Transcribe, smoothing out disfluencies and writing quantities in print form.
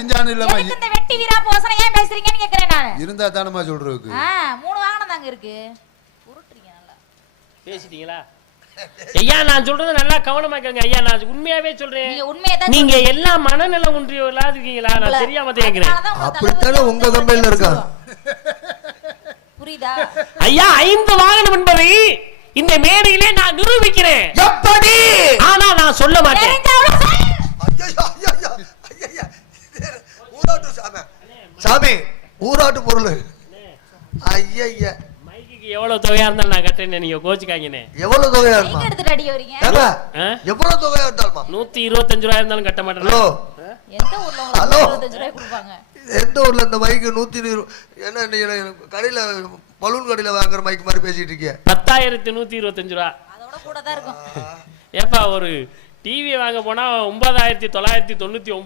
அறிஞ்சானு இல்லமா இந்த வெட்டி வீரா போசன ஏன் பேசுறீங்கன்னு கேக்குறேன் நான். இருந்தா தானமா சொல்றதுக்கு. 3 வாகனம் தாங்க இருக்கு. உருட்டுறீங்க நல்லா. பேசிட்டீங்களா? ஐயா நான் சொல்றது நல்லா கவனமா கேளுங்க ஐயா, நான் உண்மையாவே சொல்றேன். நீங்க எல்லாம் மனநலம் ஒன்றியவர்களா இருக்கீங்களா? நான் தெரியாம கேக்குறேன். அப்படித்தானே உங்க கம்பெனில இருக்கா? புரியுதா? ஐயா 5 வாகனம் என்பதை இந்த மேடையிலே நான் நிரூபிக்கிறேன். எப்படி? ஆனா நான் சொல்ல மாட்டேன். சாமி ஊராட்டு பொருள். ஐயா மைக்கு எவ்வளவு தொகையா இருந்தாலும் நான் கட்டுறேன், நீங்க கோச்சுக்காங்கன்னு. எவ்வளவு தொகையா இருந்தாலும் எடுத்துட்டு அடி வரீங்க. எவ்வளவு தொகையா இருந்தாலும் 125 ரூபாய் இருந்தாலும் கட்ட மாட்டேன். எந்த ஊர்ல உங்களுக்கு 125 ரூபாய் கொடுப்பாங்க? எந்த ஊர்ல இந்த மைக்கு 120 என்ன கடையில பலூன் கடையில வாங்குற மைக் மாதிரி பேசிட்டு இருக்கீங்க? 10,125 ரூபாய். அதோட கூட தான் இருக்கும். ஏப்பா ஒரு டிவி வாங்க போனா 9,999